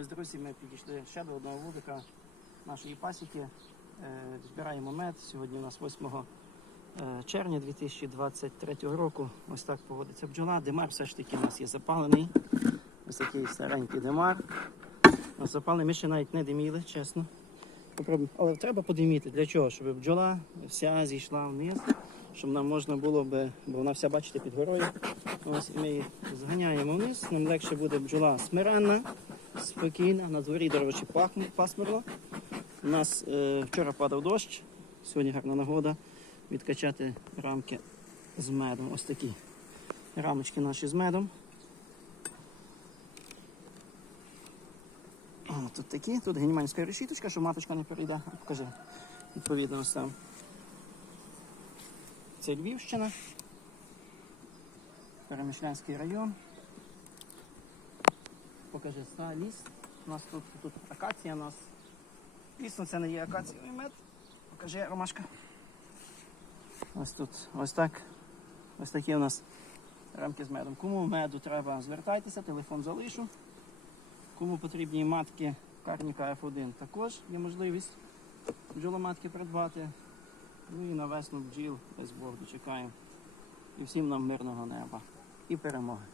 Ось, друзі, ми підійшли ще до одного вулика нашої пасіки. Е, Збираємо мед. Сьогодні у нас 8 е, червня 2023 року. Ось так поводиться бджола. Димар все ж таки у нас є запалений. Ось такий старенький димар. Нас запалений. Ми ще навіть не диміли, чесно. Але треба подиміти. Для чого? Щоб бджола вся зійшла вниз, щоб нам можна було би, бо вона вся, бачите, під горою. Ось ми її зганяємо вниз. Нам легше буде бджола смиренна спокійно. На дворі, до речі, пасмурно. У нас е, вчора падав дощ, сьогодні гарна нагода відкачати рамки з медом. Ось такі рамочки наші з медом. О, тут такі, тут геніманська решіточка, щоб маточка не перейде. Покажи, відповідно, ось там. Це Львівщина. Перемишлянський район. Покажи ста ліс. У нас тут, тут акація у нас. Дійсно, це не є акацієвий мед. Покажи, Ромашка. Ось тут, ось так. Ось такі у нас рамки з медом. Кому меду треба, звертайтеся, телефон залишу. Кому потрібні матки карніка F1, також є можливість бджоломатки придбати. Ну і на весну бджіл без Бог дочекаємо. І всім нам мирного неба і перемоги.